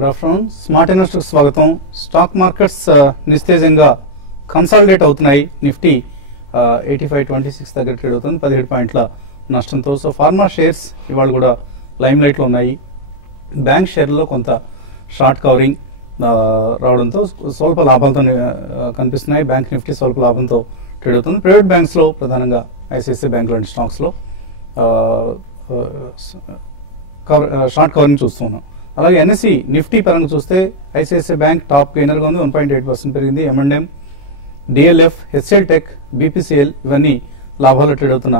Good afternoon. Smart investors స్వాగతం. Stock markets నిస్తేజంగా consolidate అవుతున్నాయి. Nifty 8526 దగ్గర ట్రేడ్ అవుతుంది, 17 పాయింట్ల నష్టంతో. సో ఫార్మా షేర్స్ ఇవాళ కూడా లైమ్ లైట్లో ఉన్నాయి. బ్యాంక్ షేర్లో కొంత షార్ట్ కవరింగ్ రావడంతో స్వల్ప లాభాలతో కనిపిస్తున్నాయి. బ్యాంక్ నిఫ్టీ స్వల్ప లాభంతో ట్రేడ్ అవుతుంది. ప్రైవేట్ బ్యాంక్స్లో ప్రధానంగా ఐసిఐసిఐ బ్యాంక్ లాంటి స్టాక్స్లో షార్ట్ కవరింగ్ చూస్తున్నాం. అలాగే ఎన్ఎస్సి నిఫ్టీ పరంగా చూస్తే ఐసిఐసిఐ బ్యాంక్ టాప్ గెయినర్గా ఉంది, 1.8% పెరిగింది. M&M, DLF, HCl tech, BPCL ఇవన్నీ లాభాలు ట్రేడ్ అవుతున్న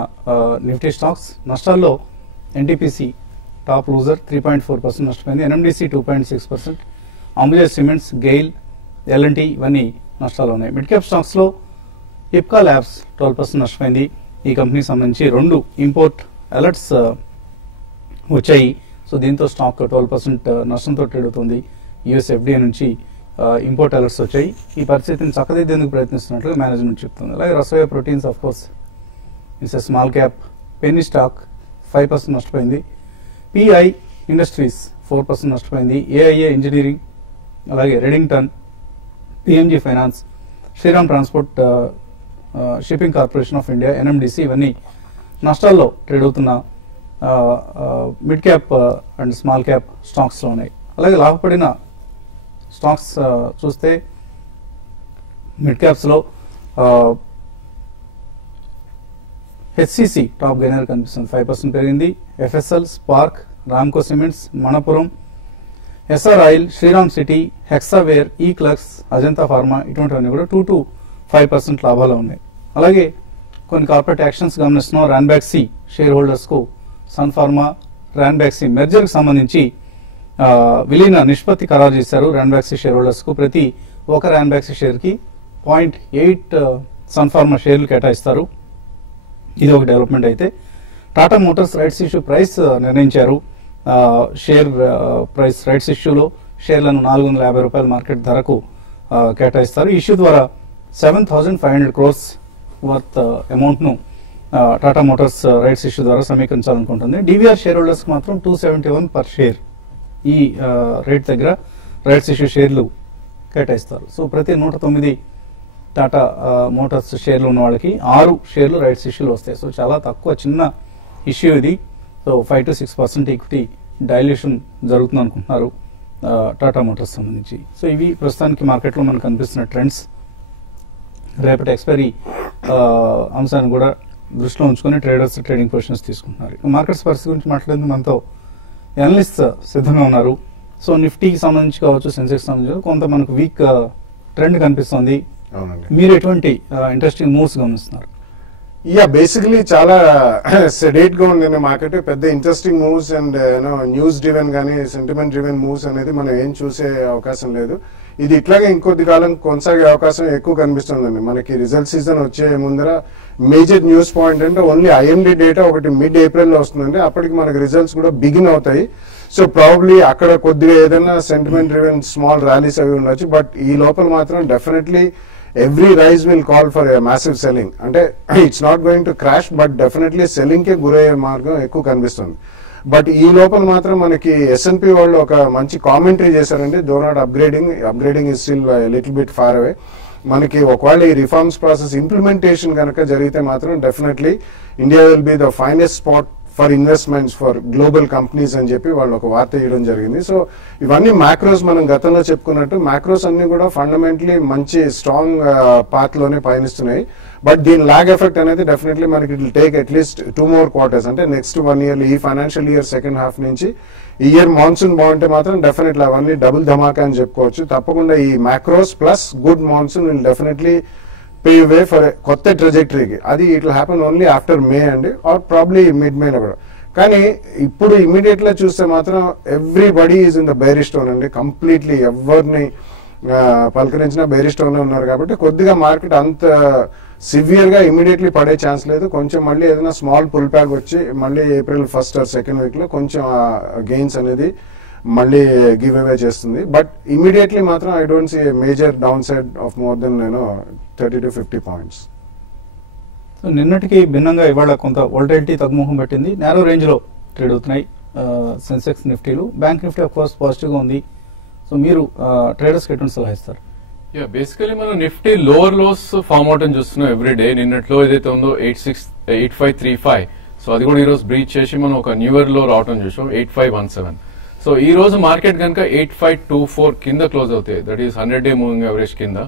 నిఫ్టీ స్టాక్స్. నష్టాల్లో ఎన్టీపీసీ టాప్ లూజర్ 3.4% నష్టపోయింది. NMDC 2.6%, Ambuja Cements, GAIL, L and T ఇవన్నీ నష్టాలు ఉన్నాయి. మిడ్ క్యాప్ స్టాక్స్లో ఇప్కా ల్యాబ్స్ 12% నష్టపోయింది. ఈ కంపెనీకి సంబంధించి 2 ఇంపోర్ట్ అలర్ట్స్ వచ్చాయి. సో దీంతో స్టాక్ 12% నష్టంతో ట్రేడ్ అవుతుంది. యుఎస్ ఎఫ్డిఏ నుంచి ఇంపోర్ట్ అలర్ట్స్ వచ్చాయి. ఈ పరిస్థితిని చక్కదిద్దేందుకు ప్రయత్నిస్తున్నట్లుగా మేనేజ్మెంట్ చెప్తుంది. అలాగే Rasoya proteins of course it's a small cap. Penny stock 5% నష్టపోయింది. పిఐ ఇండస్ట్రీస్ 4% నష్టపోయింది. ఏఐఏ ఇంజనీరింగ్, అలాగే Redington, PMG finance, Shriram transport shipping corporation of India, NMDC ఇవన్నీ నష్టాల్లో ట్రేడ్ అవుతున్న mid cap and small cap స్టాక్స్లో ఉన్నాయి. అలాగే లాభపడిన స్టాక్స్ చూస్తే మిడ్ క్యాప్స్లో హెచ్సిసి టాప్ గెయినర్ కనిపిస్తుంది, 5% పెరిగింది. FSL, SPARC, Ramco Cements, Manappuram, Essar Oil, Shriram City, Hexaware, eClerx, Ajanta pharma ఇటువంటివన్నీ కూడా 2 to 5% లాభాలు ఉన్నాయి. అలాగే కొన్ని కార్పొరేట్ యాక్షన్స్ గమనిస్తున్నాం. రాన్బ్యాక్సీ షేర్ హోల్డర్స్కు సన్ ఫార్మా, రాన్బ్యాక్సీ మెర్జర్కి సంబంధించి విలీన నిష్పత్తి ఖరారు చేశారు. రాన్బ్యాక్సీ షేర్ హోల్డర్స్కు ప్రతి ఒక రాన్బ్యాక్సీ షేర్కి 0.8 సన్ ఫార్మా షేర్లు కేటాయిస్తారు. ఇది ఒక డెవలప్మెంట్. అయితే Tata motors rights issue price నిర్ణయించారు. షేర్ ప్రైస్ రైట్స్ ఇష్యూలో షేర్లను 450 రూపాయల మార్కెట్ ధరకు కేటాయిస్తారు. ఈ ఇష్యూ ద్వారా 7,500 crores వర్త్ అమౌంట్ను టాటా మోటార్స్ రైట్స్ ఇష్యూ ద్వారా సమీకరించాలనుకుంటుంది. డివిఆర్ షేర్ హోల్డర్స్ మాత్రం 271 పర్ షేర్ ఈ రేట్ దగ్గర రైట్స్ ఇష్యూ షేర్లు కేటాయిస్తారు. సో ప్రతి 109 టాటా మోటార్స్ షేర్లు ఉన్న వాళ్ళకి 6 షేర్లు రైట్స్ ఇష్యూలు వస్తాయి. సో చాలా తక్కువ, చిన్న ఇష్యూ ఇది. సో 5 to 6% ఈక్విటీ డైల్యూషన్ జరుగుతుంది అనుకుంటున్నారు టాటా మోటార్స్ సంబంధించి. సో ఇవి ప్రస్తుతానికి మార్కెట్లో మనకు కనిపిస్తున్న ట్రెండ్స్. రేపటి ఎక్స్పైరీ అంశాన్ని కూడా దృష్టిలో ఉంచుకొని ట్రేడర్స్ ట్రేడింగ్ పొజిషన్స్ తీసుకుంటున్నారు. మార్కెట్స్ పరిస్థితి గురించి మాట్లాడేందుకు మనతో ఎనలిస్ట్ సిద్ధంగా ఉన్నారు. సో నిఫ్టీకి సంబంధించి కావచ్చు, సెన్సెక్స్ సంబంధించి కొంత మనకు వీక్ ట్రెండ్ కనిపిస్తుంది. మీరు ఎటువంటి ఇంట్రెస్టింగ్ మూవ్స్ గమనిస్తున్నారు? బేసికలీ చాలా సెడేట్ గా ఉండే మార్కెట్. పెద్ద interesting moves and news driven గానీ సెంటిమెంట్ డ్రివెన్ మూవ్స్ అనేది మనం ఏం చూసే అవకాశం లేదు. ఇది ఇట్లాగే ఇంకొద్ది కాలం కొనసాగే అవకాశం ఎక్కువ కనిపిస్తుందండి. మనకి రిజల్ట్ సీజన్ వచ్చే ముందర మేజర్ న్యూస్ పాయింట్ అంటే ఓన్లీ ఐఎండి డేటా ఒకటి మిడ్ ఏప్రిల్ లో వస్తుందండి. అప్పటికి మనకి రిజల్ట్స్ కూడా బిగిన్ అవుతాయి. సో ప్రాబబ్లీ అక్కడ కొద్దిగా ఏదైనా సెంటిమెంట్ డ్రివెన్ స్మాల్ ర్యాలీస్ అవి ఉండొచ్చు. బట్ ఈ లోపల మాత్రం definitely every rise will call for a massive selling. అంటే it's not going to crash, but definitely selling కే గురయ్యే మార్గం ఎక్కువ కనిపిస్తుంది. బట్ ఈ లోపల మాత్రం మనకి ఎస్ఎన్పి వాళ్ళు ఒక మంచి కామెంటరీ చేశారండి. Though not upgrading is still little bit far away. మనకి ఒకవేళ ఈ రిఫార్మ్స్ ప్రాసెస్ ఇంప్లిమెంటేషన్ కనుక జరిగితే మాత్రం definitely India will be the finest spot for investments for global companies అని చెప్పి వాళ్ళు ఒక వార్త ఇవ్వడం జరిగింది. సో ఇవన్నీ మ్యాక్రోస్ మనం గతంలో చెప్పుకున్నట్టు మ్యాక్రోస్ అన్ని కూడా ఫండమెంటలీ మంచి స్ట్రాంగ్ పాత్ లోనే పయనిస్తున్నాయి. బట్ దీని లాగ్ ఎఫెక్ట్ అనేది డెఫినెట్లీ మనకి it will take at least 2 more quarters. అంటే నెక్స్ట్ 1 year ఈ ఫైనాన్షియల్ ఇయర్ సెకండ్ హాఫ్ నుంచి ఈ ఇయర్ మాన్సూన్ బాగుంటే మాత్రం డెఫినెట్లీ అవన్నీ డబుల్ ధమాకా అని చెప్పుకోవచ్చు. తప్పకుండా ఈ macros plus good monsoon will definitely pave way for కొత్త ట్రెజెక్టరీకి. అది it will happen only after May అండి, ఆర్ ప్రాబ్లీ మిడ్ మేలో కూడా. కానీ ఇప్పుడు ఇమీడియట్ గా చూస్తే మాత్రం everybody is in the bearish tone అండి. కంప్లీట్లీ ఎవరిని పలకరించిన బేరిష్ టోన్ ఉన్నారు. కాబట్టి కొద్దిగా మార్కెట్ అంత సివియర్ గా ఇమీడియట్లీ పడే ఛాన్స్ లేదు. కొంచెం మళ్ళీ ఏదైనా స్మాల్ పుల్ బ్యాక్ వచ్చి మళ్ళీ April 1st or 2nd week లో కొంచెం గెయిన్స్ అనేది మళ్ళీ గివ్ అవే చేస్తుంది. బట్ ఇమీడియట్లీ మాత్రం I don't see major downside of more than 30 to 50 points. నిన్నటికి భిన్నంగా ఇవాళ కొంత వోల్టాలిటీ తగ్గుముఖం పట్టింది. నేరో రేంజ్ లో ట్రేడ్ అవుతున్నాయి సెన్సెక్స్ నిఫ్టీలు. Bank Nifty of course positive గా ఉంది, సో మీరు ట్రేడర్స్కి ఎటువంటి సలహా ఇస్తారు? బేసికలీ మనం నిఫ్టీ లోవర్ లోస్ ఫామ్ అవటం చూస్తున్నాం ఎవ్రీ డే. నిన్నట్లో ఏదైతే ఉందో 8535, సో అది కూడా ఈ రోజు బ్రీచ్ చేసి మనం ఒక న్యూ ఇయర్ లో రావటం చూసాం 8517. సో ఈ రోజు మార్కెట్ కనుక 8524 కింద క్లోజ్ అవుతాయి, that is 100-day moving average కింద.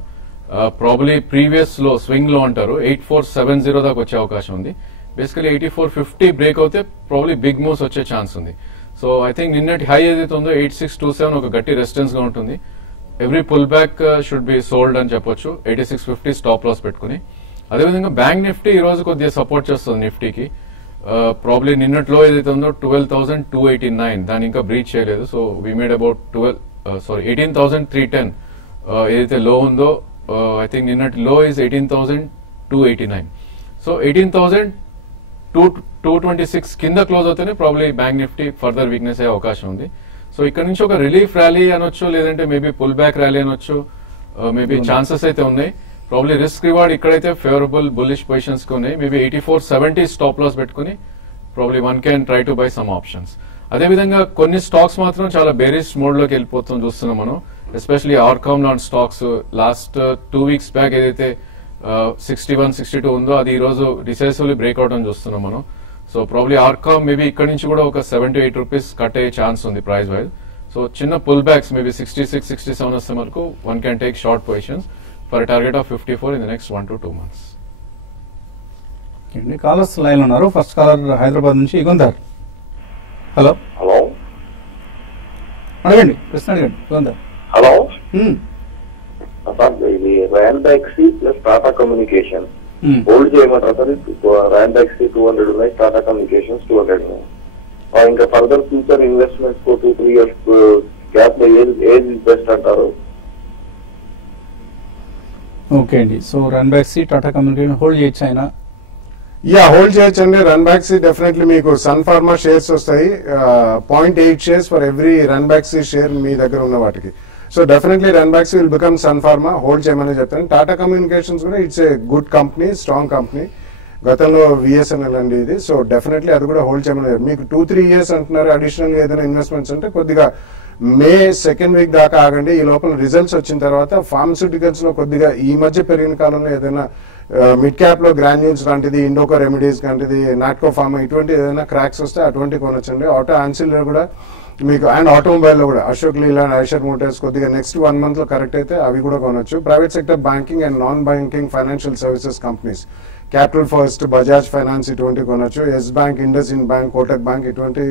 Probably previous low swing low అంటారు 8470 దాకా వచ్చే అవకాశం ఉంది. బేసికలీ 8450 బ్రేక్ అవుతే ప్రాబ్లీ బిగ్ మూవ్స్ వచ్చే ఛాన్స్ ఉంది. సో ఐ థింక్ నిన్నటి హై ఏదైతే ఉందో 8627 ఒక గట్టి రెసిస్టెన్స్ గా ఉంటుంది. Every pull back should be sold అని చెప్పొచ్చు 8650 స్టాప్ లాస్ పెట్టుకుని. అదేవిధంగా బ్యాంక్ నిఫ్టీ ఈ రోజు కొద్దిగా సపోర్ట్ చేస్తుంది నిఫ్టీకి. ప్రాబ్లీ నిన్నట్లో ఏదైతే ఉందో 12,289 దాన్ని ఇంకా బ్రీచ్ చేయలేదు. సో వీ మేడ్ అబౌట్ 18,310 ఏదైతే లో ఉందో ఐ థింక్ నిన్నటి లో ఇస్ 18,289. సో 18,226 కింద క్లోజ్ అవుతేనే probably bank Nifty further weakness అయ్యే అవకాశం ఉంది. సో ఇక్కడ నుంచి ఒక రిలీఫ్ ర్యాలీ అనొచ్చు, లేదంటే మేబీ పుల్ బ్యాక్ ర్యాలీ అనొచ్చు, మేబీ ఛాన్సెస్ అయితే ఉన్నాయి. ప్రాబ్లీ రిస్క్ రివార్డ్ ఇక్కడైతే ఫేవరబుల్ బుల్లిష్ పొజిషన్స్ కి ఉన్నాయి. మేబీ 8470 స్టాప్ లాస్ పెట్టుకుని probably one can try to buy some options. అదేవిధంగా కొన్ని స్టాక్స్ మాత్రం చాలా బేరిష్ మోడ్ లోకి వెళ్ళిపోతాం చూస్తున్నాం మనం. ఎస్పెషలీ ఆర్కామ్ లాంటి స్టాక్స్ లాస్ట్ 2 weeks బ్యాక్ ఏదైతే 61-62 ఉందో అది ఈ రోజు డిసైసివ్లీ బ్రేక్ అవుట్ అని చూస్తున్నాం మనం. సో ప్రాబ్లీ ఆర్కామ్ మేబీ ఇక్కడ నుంచి కూడా ఒక 7-8 రూపీస్ కట్ అయ్యే ఛాన్స్ ఉంది ప్రైస్ వైజ్. సో చిన్న పుల్ బ్యాక్స్ మేబీ 66-67 వస్తే మనకు one can take short positions for target of 54 in the next 1 to 2 months. Callers line ఉన్నారు. ఫస్ట్ కాలర్ హైదరాబాద్ నుంచి ఇగొందార్. హలో హలో అడగండి, ప్రశ్న అడగండి ఇగొందార్. హలో సార్, ఇది ర్యాండ్ taxi plus Tata communication hold చేయమంటారు సార్. ర్యాండ్ ట్యాక్సీ 200 ఉన్నాయి, టాటా కమ్యూనికేషన్స్ 200 ఉన్నాయి. ఇంకా further future investments 2-3 years gap లో ఏది బెస్ట్ అంటారు? ఓకే అండి. So Ranbaxy Tata communication hold చేయొచ్చు ఆయన? హోల్డ్ చేయొచ్చు అండి. రన్ బ్యాక్సీ డెఫినెట్లీ మీకు సన్ ఫార్మా షేర్స్ వస్తాయి. 0.8 shares for every Ranbaxy share మీ దగ్గర ఉన్న వాటికి. So definitely Ranbaxy will become Sun Pharma, hold చేయమని చెప్తాను. టాటా కమ్యూనికేషన్స్ కూడా it's a good company, strong company. గతంలో VSNL అండి ఇది. సో డెఫినెట్లీ అది కూడా హోల్డ్ చేయమని. మీకు 2-3 years అంటున్నారు. అడిషనల్ గా ఏదైనా ఇన్వెస్ట్మెంట్స్ అంటే కొద్దిగా మే 2nd week దాకా ఆగండి. ఈ లోపల రిజల్ట్స్ వచ్చిన తర్వాత ఫార్మస్యూటికల్స్ లో కొద్దిగా ఈ మధ్య పెరిగిన కాలంలో ఏదైనా మిడ్ క్యాప్ లో గ్రాన్యూల్స్ లాంటిది, ఇండోకో రెమెడీస్ లాంటిది, నాట్కో ఫార్మా ఇటువంటి ఏదైనా క్రాక్స్ వస్తే అటువంటి కొనొచ్చండి. ఆటో ఆన్సిలర్ కూడా మీకు అండ్ ఆటోమొబైల్ లో కూడా అశోక్ లీలాండ్, ఐషర్ మోటార్స్ కొద్దిగా నెక్స్ట్ 1 month లో కరెక్ట్ అయితే అవి కూడా కొనొచ్చు. Private sector banking and non banking financial services companies, capital first, Bajaj finance ఇటువంటి కొనొచ్చు. Yes bank, IndusInd bank, Kotak bank ఇటువంటి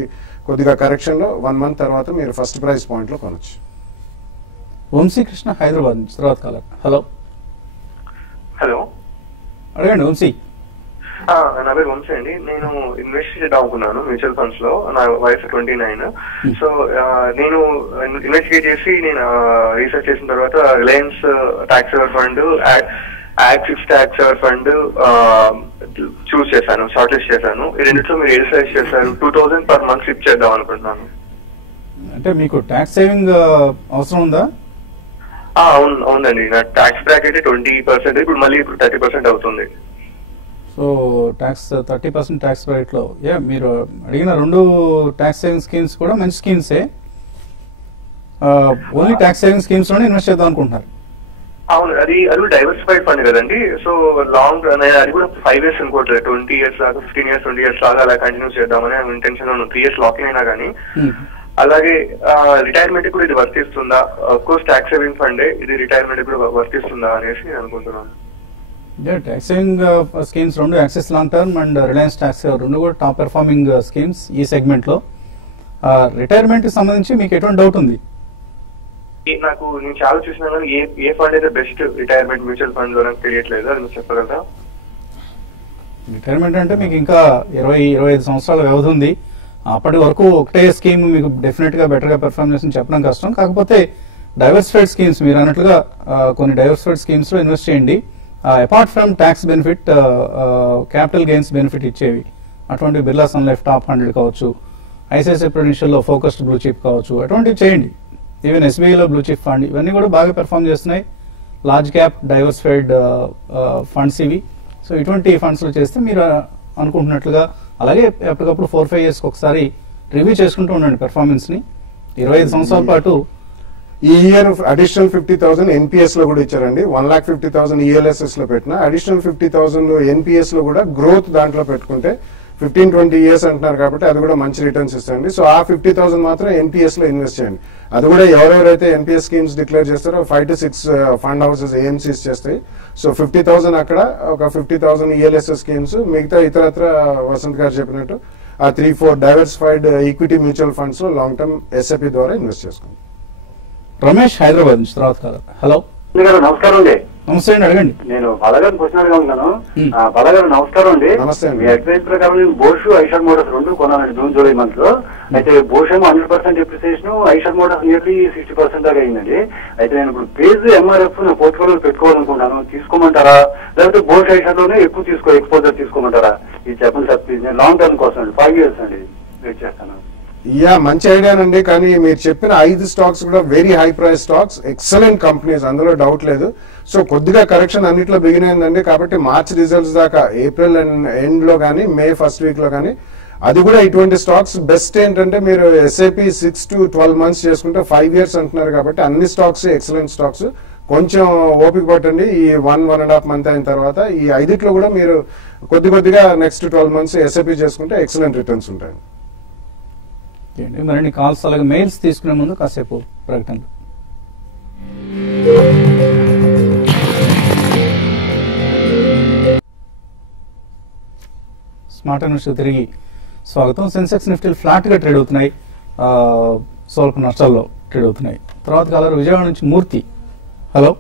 కొద్దిగా కరెక్షన్ లో 1 month తర్వాత మీరు ఫస్ట్ ప్రైస్ పాయింట్ లో కొనొచ్చు. వంశీకృష్ణ హైదరాబాద్ నుంచి తర్వాత కాలర్. హలో హలో అడగండి వంశీ. నా పేరు వంశీ అండి. నేను ఇన్వెస్ట్ చేద్దాం అనుకున్నాను మ్యూచువల్ ఫండ్స్ లో. నా వయసు 29. సో నేను ఇన్వెస్టిగేట్ చేసి నేను రీసెర్చ్ చేసిన తర్వాత Reliance tax saver fund, Axis tax saver fund choose చేశాను, షార్ట్ లిస్ట్ చేశాను. ఈ రెండిట్లో మీరు ఏది సజెస్ట్ చేశారు? 2000 per month స్లిప్ చేద్దాం అనుకుంటున్నాను. అంటే మీకు ట్యాక్స్ సేవింగ్ అవసరం ఉందా? అవునండి. నా ట్యాక్స్ బ్రాకెట్ 20%, ఇప్పుడు మళ్ళీ 30% అవుతుంది. సో ట్యాక్స్ 30% ట్యాక్స్ బ్రాకెట్ లో మీరు అడిగిన 2 ట్యాక్స్ సేవింగ్ స్కీమ్స్ కూడా మంచి స్కీమ్సే. ఓన్లీ ట్యాక్స్ సేవింగ్ స్కీమ్స్ లోనే ఇన్వెస్ట్ చేద్దాం అనుకుంటున్నారు? అవును, అది డైవర్సిఫైడ్ ఫండ్ కదండి. సో లాంగ్ అది కూడా 5 years అనుకోవట్లేదు, 20 years లాగా, 15 years, 20 years లాగా అలా కంటిన్యూ చేద్దామని ఇంటెన్షన్ లో 3 years లాకింగ్ అయినా కానీ. అలాగే రిటైర్మెంట్ కూడా ఇది వర్తిస్తుందా? కోర్స్ ట్యాక్స్ సేవింగ్ ఫండే, ఇది రిటైర్మెంట్ కూడా వర్తిస్తుందా అనేసి నేను అనుకుంటున్నాను. Tax saving schemes 2 axis long term and Reliance tax 2 కూడా టాప్ పెర్ఫార్మింగ్ స్కీమ్స్ ఈ సెగ్మెంట్ లో. రిటైర్మెంట్ కి సంబంధించి మీకు ఎటువంటి డౌట్ ఉంది? నాకు నేను చాలా చూసినా కానీ ఏ ఫండ్ అయితే బెస్ట్ రిటైర్మెంట్ మ్యూచువల్ ఫండ్ లో నాకు తెలియట్లేదు, అది మీరు చెప్పగలరా? రిటైర్మెంట్ అంటే మీకు ఇంకా 20-25 సంవత్సరాల వ్యవధి ఉంది. అప్పటి వరకు ఒకటే స్కీమ్ మీకు డెఫినెట్ గా బెటర్ గా పెర్ఫార్మ్ చేసి చెప్పడం కష్టం. కాకపోతే డైవర్సిఫైడ్ స్కీమ్స్ మీరు అన్నట్లుగా కొన్ని డైవర్సిఫైడ్ స్కీమ్స్ లో ఇన్వెస్ట్ చేయండి. Apart from tax benefit, capital gains benefit ఇచ్చేవి అటువంటి బిర్లా సన్ లైఫ్ టాప్ 100 కావచ్చు, ఐసిఐసిఐ ప్రుడెన్షియల్ లో ఫోకస్డ్ బ్లూ చిప్ కావచ్చు, అటువంటివి చేయండి. ఈవెన్ ఎస్బీఐలో బ్లూ చిప్ ఫండ్ ఇవన్నీ కూడా బాగా పెర్ఫార్మ్ చేస్తున్నాయి. లార్జ్ క్యాప్ డైవర్సిఫైడ్ ఫండ్స్ ఇవి. సో ఇటువంటి ఫండ్స్ లో చేస్తే మీరు అనుకుంటున్నట్లుగా అలాగే ఎప్పటికప్పుడు 4-5 years ఒకసారి రివ్యూ చేసుకుంటూ ఉండండి పెర్ఫార్మెన్స్ ని. 25 సంవత్సరాల పాటు ఈ ఇయర్ అడిషనల్ 50,000 ఎన్పిఎస్ లో కూడా ఇచ్చారండి. 1,50,000 ఈఎల్ఎస్ఎస్ లో పెట్టిన అడిషనల్ 50,000 ఎన్పిఎస్ లో కూడా గ్రోత్ దాంట్లో పెట్టుకుంటే 15-20 ఇయర్స్ అంటున్నారు కాబట్టి అది కూడా మంచి రిటర్న్స్ ఇస్తుంది. సో ఆ 50,000 మాత్రం ఎన్పిఎస్ లో ఇన్వెస్ట్ చేయండి. అది కూడా ఎవరెవరైతే ఎన్పిఎస్ స్కీమ్స్ డిక్లేర్ చేస్తారో 5 to 6 ఫండ్ హౌసెస్ ఏఎంసీస్ చేస్తాయి. సో 50,000 అక్కడ, ఒక 50,000 ఈఎల్ఎస్ఎస్ స్కీమ్స్, మిగతా ఇతరత్ర వసంత్ గారు చెప్పినట్టు ఆ 3-4 డైవర్సిఫైడ్ ఈక్విటీ మ్యూచువల్ ఫండ్స్ లో లాంగ్ టర్మ్ ఎస్ఐపి ద్వారా ఇన్వెస్ట్ చేసుకోండి. రమేష్ హైదరాబాద్ నుంచి తర్వాత కాదు. హలో నమస్కారం అండి. నమస్తే అండి, అడగండి. నేను బాలగారు క్వశ్చన్ గా ఉన్నాను. బాలగారు నమస్కారం అండి. నమస్తే అండి. మీ అడ్వైస్ ప్రకారం నేను బోష్ ఐషర్ మోటార్స్ రెండు కొన్నానండి జూన్ జూలై మంత్ లో. అయితే బోష్ ఏమో 100% డిప్రిసియేషన్, ఐషర్ మోటార్స్ నియర్లీ 60% దాకా అయిందండి. అయితే నేను ఇప్పుడు పేజ్ ఎంఆర్ఎఫ్ నా పోర్ట్ఫోలియో పెట్టుకోవాలనుకుంటాను, తీసుకోమంటారా లేకపోతే బోష్ ఐషర్ లోనే ఎక్కువ ఎక్స్పోజర్ తీసుకోమంటారా? ఇది చెప్పండి సార్ ప్లీజ్. నేను లాంగ్ టర్మ్ కోసం అండి, 5 years అండి వెయిట్ చేస్తాను. మంచి ఐడియానండి. కానీ మీరు చెప్పిన 5 స్టాక్స్ కూడా very high price stocks, excellent companies, అందులో డౌట్ లేదు. సో కొద్దిగా కరెక్షన్ అన్నిట్లో బిగిన్ అయిందండి. కాబట్టి మార్చ్ రిజల్ట్స్ దాకా ఏప్రిల్ ఎండ్ లో కానీ మే ఫస్ట్ వీక్ లో కానీ అది కూడా ఇటువంటి స్టాక్స్ బెస్ట్. ఏంటంటే మీరు ఎస్ఐపి 6 to 12 months చేసుకుంటే 5 years అంటున్నారు కాబట్టి అన్ని స్టాక్స్ ఎక్సలెంట్ స్టాక్స్. కొంచెం ఓపిక పట్టండి. ఈ 1.5 month అయిన తర్వాత ఈ 5 కూడా మీరు కొద్దిగా నెక్స్ట్ 12 months ఎస్ఐపి చేసుకుంటే ఎక్సలెంట్ రిటర్న్స్ ఉంటాయి. మరిన్ని కాల్స్ అలాగే మెయిల్స్ తీసుకునే ముందు కాసేపు ప్రకటనలు. స్మార్ట్ న్యూస్ తిరిగి స్వాగతం. సెన్సెక్స్ నిఫ్టీలు ఫ్లాట్ గా ట్రేడ్ అవుతున్నాయి, స్వల్ప నష్టాల్లో ట్రేడ్ అవుతున్నాయి. తర్వాత కాలర్ విజయవాడ నుంచి మూర్తి. హలో.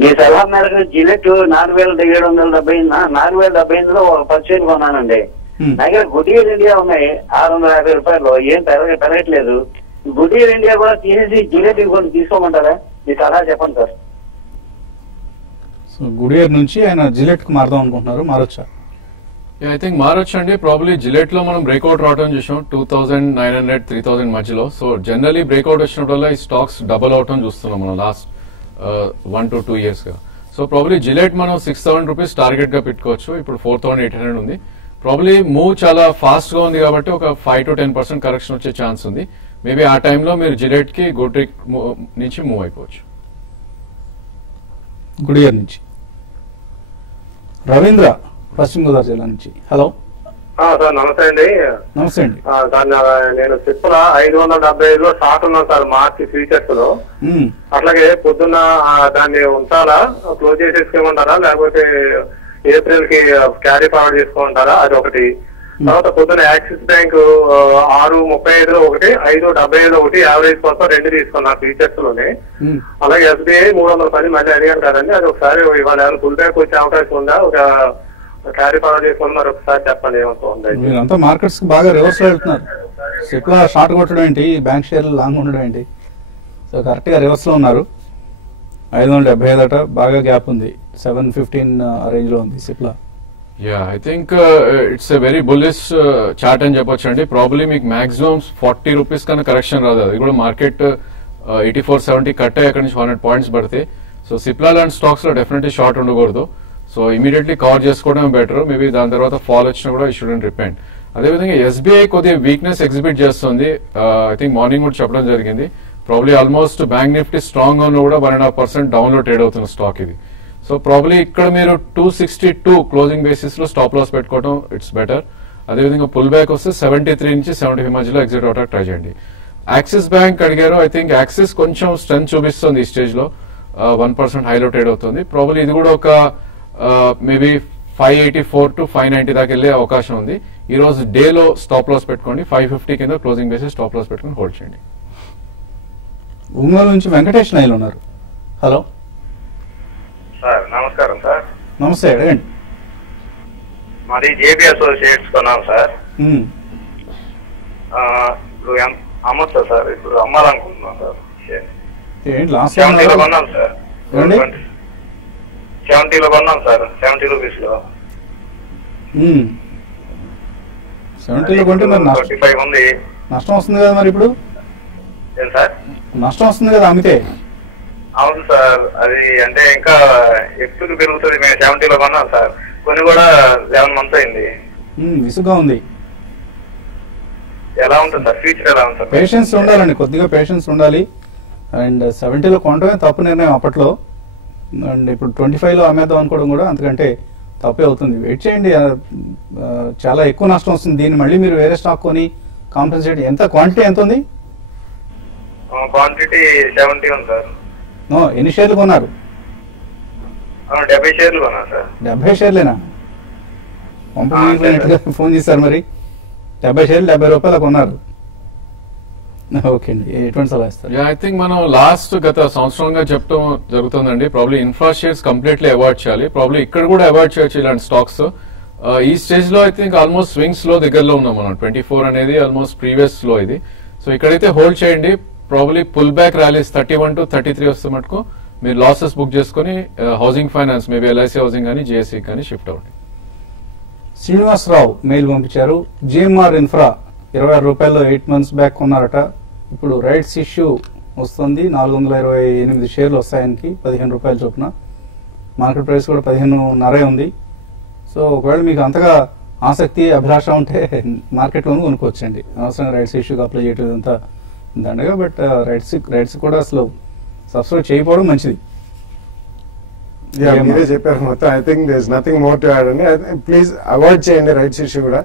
మీ సలహా మేరకు జిలెట్ 4,770 4,078లో పర్చేజ్ కొన్నానండి. నా దగ్గర గుడ్డియర్ ఇండియా ఉన్నాయి 650 రూపాయలు, ఏం పెరగట్లేదు. గుడ్డియర్ ఇండియా కూడా తీసేసి జిలెట్ కొన్ని తీసుకోమంటారా? మీ సలహా చెప్పండి సార్. సో గుడియర్ నుంచి ఆయన జిలెట్ కు మారదాం అనుకుంటున్నారు, మారొచ్చా? ఐ థింక్ మారొచ్చు అండి. ప్రాబ్లీ జిలెట్ లో మనం బ్రేక్అవుట్ రావడం చూసాం 2,900-3,000 మధ్యలో. సో జనరలీ బ్రేక్అవుట్ వచ్చినప్పుడల్లా ఈ స్టాక్స్ డబుల్ అవటం చూస్తున్నాం మనం లాస్ట్ 1 to 2 years గా. సో ప్రాబ్లీ జిలెట్ మనం 6,000 రూపీస్ టార్గెట్ గా పెట్టుకోవచ్చు. ఇప్పుడు 4,800 ఉంది. ప్రాబ్లీ మూవ్ చాలా ఫాస్ట్ గా ఉంది కాబట్టి ఒక 5 to 10% కరెక్షన్ వచ్చే ఛాన్స్ ఉంది. మేబీ ఆ టైంలో మీరు జిలెట్ కి గుడ్ నుంచి మూవ్ అయిపోవచ్చు. గుడియర్ నుంచి రవీంద్ర పశ్చిమ గోదావరి జిల్లా నుంచి. హలో సార్ నమస్తే అండి. నమస్తే అండి. సార్ నేను సిప్పుల 575లో స్టాక్ ఉన్నాను సార్ మార్చి ఫ్యూచర్స్ లో. అట్లాగే పొద్దున్న దాన్ని ఉంచాలా, క్లోజ్ చేసేసుకోమంటారా లేకపోతే ఏప్రిల్ కి క్యారీ ఫార్వర్డ్ చేసుకోమంటారా? అది ఒకటి. తర్వాత పొద్దున్న యాక్సిస్ బ్యాంక్ 6.35లో ఒకటి, 5.75లో ఒకటి యావరేజ్ కోసం 2 తీసుకున్నా ఫ్యూచర్స్ లోనే. అలాగే ఎస్బీఐ 310 మళ్ళీ అడిగాను కదండి, అది ఒకసారి ఇవాళ ఏమైనా ఫుల్ బ్యాక్ వచ్చే అవకాశం ఉందా? ఒక క్యారీ ఫార్వర్డ్ చేసుకుని మరి ఒకసారి చెప్పండి ఏమవుతుంది. మీరంతా మార్కెట్స్ బాగా రివర్స్ లో వెళ్తున్నారు. సిప్లా షార్ట్ కొట్టడం ఏంటి, బ్యాంక్ షేర్లు లాంగ్ ఉండడం ఏంటి? సో కరెక్ట్ గా రివర్స్ లో ఉన్నారు. 575 అట, బాగా గ్యాప్ ఉంది. 715 రేంజ్ లో ఉంది Cipla. I think it's a very bullish chart అని చెప్పొచ్చు అండి. ప్రాబ్లీ మీకు మాక్సిమం 40 రూపీస్ కన్నా కరెక్షన్ రాదు. అది కూడా మార్కెట్ 84-70 కట్ అయ్యి అక్కడి నుంచి 100 points పడతాయి. సో సిప్లా లాంటి స్టాక్స్ లో డెఫినెట్లీ షార్ట్ ఉండకూడదు. సో ఇమీడియట్లీ కవర్ చేసుకోవడం బెటర్. మేబీ దాని తర్వాత ఫాల్ వచ్చినా కూడా ఈ షుడెంట్ రిపెండ్. అదేవిధంగా ఎస్బీఐ కొద్దిగా వీక్నెస్ ఎగ్జిబిట్ చేస్తుంది. ఐ థింక్ మార్నింగ్ కూడా చెప్పడం జరిగింది. Probably almost bank Nifty strong గా కూడా 1.5% డౌన్ లో ట్రేడ్ అవుతున్న స్టాక్ ఇది. సో ప్రాబ్లీ ఇక్కడ మీరు 262 క్లోజింగ్ బేసిస్ లో స్టాప్ లాస్ పెట్టుకోవడం ఇట్స్ బెటర్. అదేవిధంగా పుల్ బ్యాక్ వస్తే 73 నుంచి 75 మధ్యలో ఎగ్జిట్ అవడానికి ట్రై చేయండి. యాక్సిస్ బ్యాంక్ అడిగారు. ఐ థింక్ యాక్సిస్ కొంచెం స్ట్రెంత్ చూపిస్తుంది ఈ స్టేజ్ లో, 1% హైలో ట్రేడ్ అవుతుంది. ప్రాబ్లీ ఇది కూడా ఒక మేబీ 584 to 590 దాకా వెళ్లే అవకాశం ఉంది. ఈ రోజు డే లో స్టాప్ లాస్ పెట్టుకోండి. 550 కింద క్లోజింగ్ బేసిస్ స్టాప్ లాస్ పెట్టుకుని హోల్డ్ చేయండి. ఒంగోలు నుంచి వెంకటేష్ నాయులు ఉన్నారు. హలో సార్ నమస్కారం సార్. నమస్తే, అడగండి. మాది జేబీ అసోసియేట్స్ కొన్నాం సార్. ఇప్పుడు అమ్మొచ్చా సార్? ఇప్పుడు అమ్మాలనుకుంటున్నాం సార్. ఏంటి లాస్ట్ 70లో కొన్నాం సార్. 70లో కొన్నాం సార్, 70 రూపీస్ లో. 70లో కొంటే మరి 35 ఉంది. నష్టం వస్తుంది కదా మరి ఇప్పుడు? ఏం సార్? నష్టం వస్తుంది కదా అమ్మితే? అవును సార్, అది అంటే ఇంకా ఎక్కువ పెరుగుతుంది. మేము 70లో కొన్నాం సార్, కొన్ని కూడా 11 months అయింది. విసుగ్గా ఉంది. ఎలా ఉంటుంది సార్, ఫ్యూచర్ ఎలా ఉంటుంది సార్? పేషెన్స్ ఉండాలండి, కొద్దిగా పేషెన్స్ ఉండాలి. అండ్ 70లో కొనటమే తప్పు నిర్ణయం అప్పట్లో. అండ్ ఇప్పుడు 25లో అమ్మేద్దాం అనుకోవడం కూడా అంతకంటే తప్పే అవుతుంది. వెయిట్ చేయండి, చాలా ఎక్కువ నష్టం వస్తుంది. దీన్ని మళ్ళీ మీరు వేరే స్టాక్ కొని కాంపెన్సేట్. ఎంత క్వాంటిటీ ఎంత ఉంది? క్వాంటిటీ 70 ఉంది సార్. ఎన్ని షేర్లు కొన్నారు? 70 షేర్లు కొన్నాను సార్. 70 షేర్లేనా? ఫోన్ చేశారు మరి. 70 షేర్లు 70 రూపాయలు కొన్నారు. ఓకే అండి, ఎటువంటి సలహా ఇస్తారు? ఐ థింక్ మనం లాస్ట్ గత సంవత్సరంగా చెప్పడం జరుగుతుందండి. Probably infra shares completely avoid చేయాలి. ప్రాబ్లీ ఇక్కడ కూడా అవాయిడ్ చేయొచ్చు ఇలాంటి స్టాక్స్. ఈ స్టేజ్ లో ఐ థింక్ ఆల్మోస్ట్ స్వింగ్స్ లో దగ్గరలో ఉన్నాం మనం. 24 అనేది ఆల్మోస్ట్ ప్రీవియస్ లో ఇది. సో ఇక్కడైతే హోల్డ్ చేయండి. Probably pull back rallies 31 to 33 వస్తే మటుకు మీరు లాసెస్ బుక్ చేసుకుని housing finance, maybe LIC housing కానీ జేఎస్సీ కానీ షిఫ్ట్ అవ్వండి. శ్రీనివాసరావు మెయిల్ పంపించారు. జిఎంఆర్ ఇన్ఫ్రా 26 రూపాయల్లో 8 months బ్యాక్ కొన్నారట. ఇప్పుడు రైట్స్ ఇష్యూ వస్తుంది. 428 షేర్లు వస్తాయనికి 15 రూపాయల చొప్పున. మార్కెట్ ప్రైస్ కూడా 15.5 ఉంది. సో ఒకవేళ మీకు అంతగా ఆసక్తి అభిలాష ఉంటే మార్కెట్లోనూ కొనుక్కోవచ్చండి. అనవసరంగా రైట్స్ ఇష్యూకి అప్లై చేయడం అంతా దండగా. బట్ రైట్స్ కూడా అసలు సబ్స్క్రైబ్ చేయకపోవడం మంచిది. మీరే చెప్పారు మొత్తం. I think there is nothing more to add అండి. ప్లీజ్ అవాయిడ్ చేయండి రైట్స్ ఇష్యూ కూడా.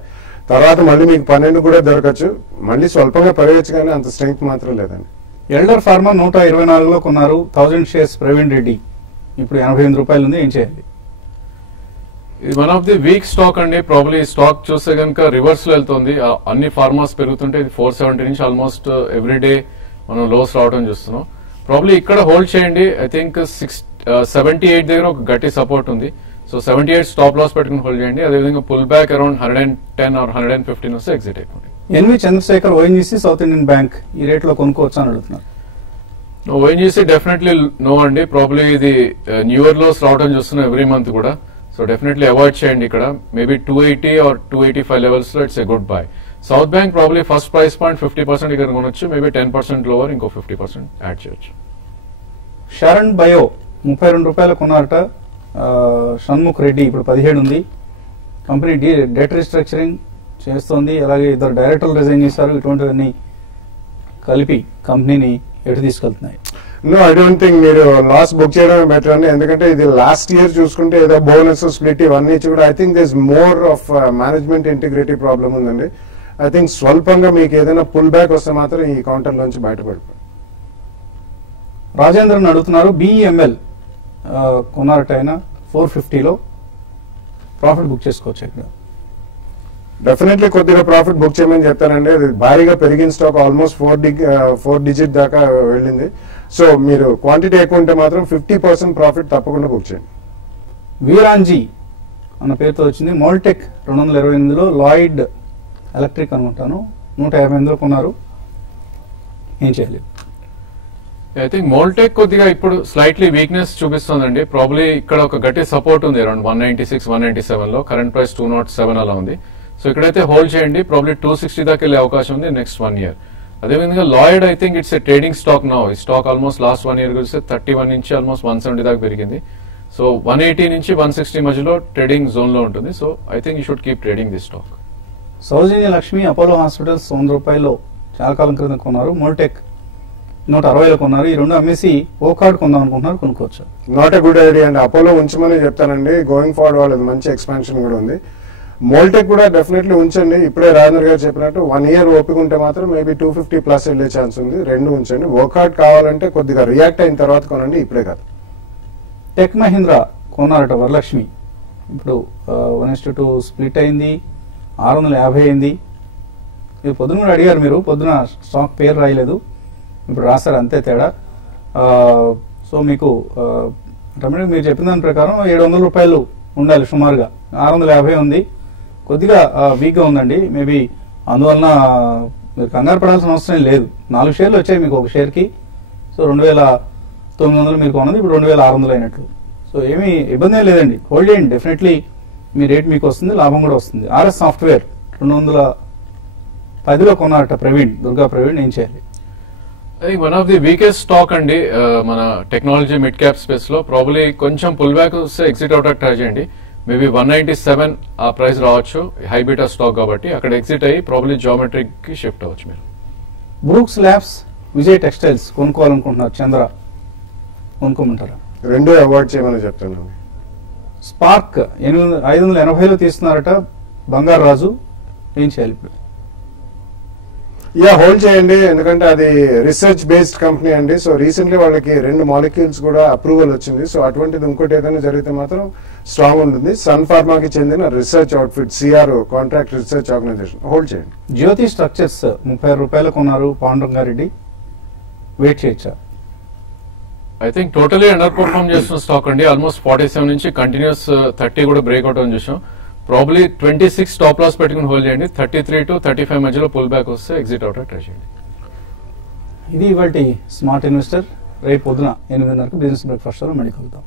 తర్వాత మళ్ళీ మీకు 12 కూడా దొరకచ్చు. మళ్ళీ స్వల్పంగా పెరగచ్చు కానీ అంత స్ట్రెంగ్త్ మాత్రం లేదండి. ఎల్డర్ ఫార్మా 124లో కొన్నారు. 1000 షేర్స్ ప్రవీణ్ రెడ్డి. ఇప్పుడు 88 రూపాయలు ఉంది. ఏం చేయాలి? ఇది one of the week stock అండి. ప్రాబ్లీ స్టాక్ చూస్తే కనుక రివర్స్ లో వెళ్తుంది. అన్ని ఫార్మాస్ పెరుగుతుంటే ఇది 470 నుంచి ఆల్మోస్ట్ ఎవ్రీడే మనం లోస్ రావడం చూస్తున్నాం. ప్రాబ్లీ ఇక్కడ హోల్డ్ చేయండి. ఐ థింక్ 78 దగ్గర ఒక గట్టి సపోర్ట్ ఉంది. సో 78 స్టాప్ లాస్ పెట్టుకుని హోల్డ్ చేయండి. అదేవిధంగా పుల్ బ్యాక్ అరౌండ్ 110 or 115 వస్తే ఎగ్జిట్ అయిపోయింది. NV Chandrasekhar, ONGC, South Indian Bank ఈ రేట్ లో కొనుక్కోవచ్చు అని అడుగుతున్నారు. ఓఎన్జీసీ డెఫినెట్లీ నో అండి. ప్రాబ్లీ ఇది న్యూ ఇయర్ లోస్ రావడం చూస్తున్నాం ఎవ్రీ మంత్ కూడా. సో డెఫినెట్లీ అవాయిడ్ చేయండి ఇక్కడ. మేబీ 280 or 285 లెవెల్స్ లో it's a good buy. South Bank probably first price point 50% ఇక్కడ కొనొచ్చు. మేబీ 10% లోవర్, ఇంకో 50% యాడ్ చేయొచ్చు. షరణ్ బయో 32 రూపాయలు కొన్నారట. షణ్ముఖ్ రెడ్డి ఇప్పుడు 17 ఉంది. కంపెనీ డెట్ రీస్ట్రక్చరింగ్ చేస్తోంది. అలాగే 2 డైరెక్టర్లు రిజైన్ చేశారు. ఇటువంటివన్నీ కలిపి కంపెనీని ఎటు తీసుకెళ్తున్నాయి? నో, ఐ డోంట్ థింక్ మీరు లాస్ బుక్ చేయడమే బెటర్ అండి. ఎందుకంటే ఇది లాస్ట్ ఇయర్ చూసుకుంటే ఏదో బోనస్ స్ప్లిట్ ఇవన్నీ కూడా I think this more of management integrity problem ఉందండి. ఐ థింక్ స్వల్పంగా మీకు ఏదైనా పుల్ బ్యాక్ వస్తే మాత్రం ఈ కౌంటర్ నుంచి బయటపడిపోయి. రాజేంద్రన్ అడుగుతున్నారు. బిఈఎంఎల్ కొన్నారట ఆయన 450లో. ప్రాఫిట్ బుక్ చేసుకోవచ్చు ఇక్కడ. డెఫినెట్లీ కొద్దిగా ప్రాఫిట్ బుక్ చేయమని చెప్తానండి. అది భారీగా పెరిగిన స్టాక్ ఆల్మోస్ట్ 4 digit దాకా వెళ్ళింది. సో మీరు క్వాంటిటీ ఎక్కువ ఉంటే మాత్రం 50% ప్రాఫిట్ తప్పకుండా బుక్ చేయండి. వీరాంజీ అన్న పేరుతో వచ్చింది. మోల్టెక్ 228లో, లాయిడ్ ఎలక్ట్రిక్ అనుకుంటాను 158లో కొన్నారు. ఏం చేయాలి? ఐ థింక్ మోల్టెక్ కొద్దిగా ఇప్పుడు స్లైట్లీ వీక్నెస్ చూపిస్తుందండి. ప్రాబ్లీ ఇక్కడ ఒక గట్టి సపోర్ట్ ఉంది అరౌండ్ 196, 197 లో. కరెంట్ ప్రైస్ 207 అలా ఉంది. సో ఇక్కడైతే హోల్డ్ చేయండి. ప్రాబ్లీ 260 దాకా వెళ్ళే అవకాశం ఉంది నెక్స్ట్ 1 year. అదేవిధంగా Lloyd I think it's a trading stock now. ఈ స్టాక్ ఆల్మోస్ట్ లాస్ట్ 1 year చూస్తే 31 నుంచి ఆల్మోస్ట్ 170 దాకా పెరిగింది. సో 180 నుంచి 160 మధ్యలో ట్రేడింగ్ జోన్ లో ఉంటుంది. So I think you should keep trading this stock. Soujanya Lakshmi Apollo hospitals 100 రూపాయల్లో చాలా కాలం క్రితం కొన్నారు. మోల్టెక్ 160లో కొన్నారు. ఈ రెండు అమ్మేసి ఓ కార్డ్ కొందాం అనుకుంటున్నారు. కొనుక్కోవచ్చు. నాట్ ఎ గుడ్ ఐడియా అండి. అపోలో ఉంచమని చెప్తానండి. గోయింగ్ ఫార్వర్డ్ వాళ్ళది మంచి ఎక్స్పాన్షన్ కూడా ఉంది. మోల్టెక్ కూడా డెఫినెట్లీ ఉంచండి. ఇప్పుడే రాజేంద్ర గారు చెప్పినట్టు 1 year ఓపిక ఉంటే మాత్రం మేబీ 250+ వెళ్ళే ఛాన్స్ ఉంది. రెండు ఉంచండి. వర్కౌట్ కావాలంటే కొద్దిగా రియాక్ట్ అయిన తర్వాత కొనండి, ఇప్పుడే కాదు. టెక్ మహీంద్రా కొన్నారట వరలక్ష్మి. ఇప్పుడు 1:2 స్ప్లిట్ అయింది. 650 అయింది. ఇది పొద్దున కూడా అడిగారు మీరు. పొద్దున స్టాక్ పేరు రాయలేదు, ఇప్పుడు రాశారు, అంతే తేడా. సో మీకు మీరు చెప్పిన దాని ప్రకారం 700 రూపాయలు ఉండాలి సుమారుగా. 650 ఉంది. కొద్దిగా వీక్గా ఉందండి. మేబీ అందువలన మీరు కంగారు పడాల్సిన అవసరం లేదు. 4 షేర్లు వచ్చాయి మీకు ఒక షేర్కి. సో 2900 మీరు కొన్నది ఇప్పుడు 2600 అయినట్లు. సో ఏమీ ఇబ్బంది లేదండి. హోల్డ్ చేయండి. డెఫినెట్లీ మీ రేట్ మీకు వస్తుంది, లాభం కూడా వస్తుంది. ఆర్ఎస్ సాఫ్ట్వేర్ 210లో కొన్నారట ప్రవీణ్, దుర్గా ప్రవీణ్. ఏం చేయాలి? అది one of the weakest stock అండి మన టెక్నాలజీ మిడ్ క్యాప్ స్పేస్ లో. ప్రాబ్లీ కొంచెం పుల్ బ్యాక్ వస్తే ఎగ్జిట్ అవుట్ ట్రై చేయండి. మేబీ 197 ఆ ప్రైస్ రావచ్చు, హై బీటా స్టాక్ కాబట్టి అక్కడ ఎగ్జిట్ అయ్యి ప్రాబ్లీ జామెట్రిక్ కి షిఫ్ట్ అవ్వచ్చు మీరు. బ్రూక్స్ ల్యాబ్స్, విజయ్ టెక్స్టైల్స్ కొనుక్కోవాలనుకుంటున్నారు చంద్ర, కొనుక్కోమంటారా? రెండు అవాయిడ్ చేయమని చెప్తున్నాను. స్పార్క్ 580లో తీస్తున్నారట బంగారు రాజు, ఏం చేయాలి ఇప్పుడు? హోల్డ్ చేయండి, ఎందుకంటే అది రీసెర్చ్ బేస్డ్ కంపెనీ అండి. సో రీసెంట్లీ వాళ్ళకి 2 మాలిక్యూల్స్ కూడా అప్రూవల్ వచ్చింది. సో అటువంటిది ఇంకోటి ఏదైనా జరిగితే మాత్రం స్ట్రాంగ్ ఉంటుంది. సన్ ఫార్మాకి చెందిన research outfit CRO, contract research organisation, hold చేయండి. జ్యోతి స్ట్రక్చర్స్ 30 రూపాయలు కొన్నారు పాండురంగారెడ్డి, వెయిట్ చేయొచ్చా? I think totally underperform చేస్తున్న స్టాక్ అండి. ఆల్మోస్ట్ 47 నుంచి కంటిన్యూస్ 30 కూడా బ్రేక్అవుట్ అని చూసాం. ప్రాబ్లీ 26 స్టాప్ లాస్ పెట్టుకుని హోల్డ్ చేయండి. 33 to 35 మధ్యలో పుల్ బ్యాక్ వస్తే ఎగ్జిట్ అవుట్ ట్రై చేయండి. ఇది ఇవాల్టి స్మార్ట్ ఇన్వెస్టర్. రేపు పొద్దున 8:30కు బిజినెస్ బ్రేక్ఫాస్ట్ మళ్ళీ కలుద్దాం.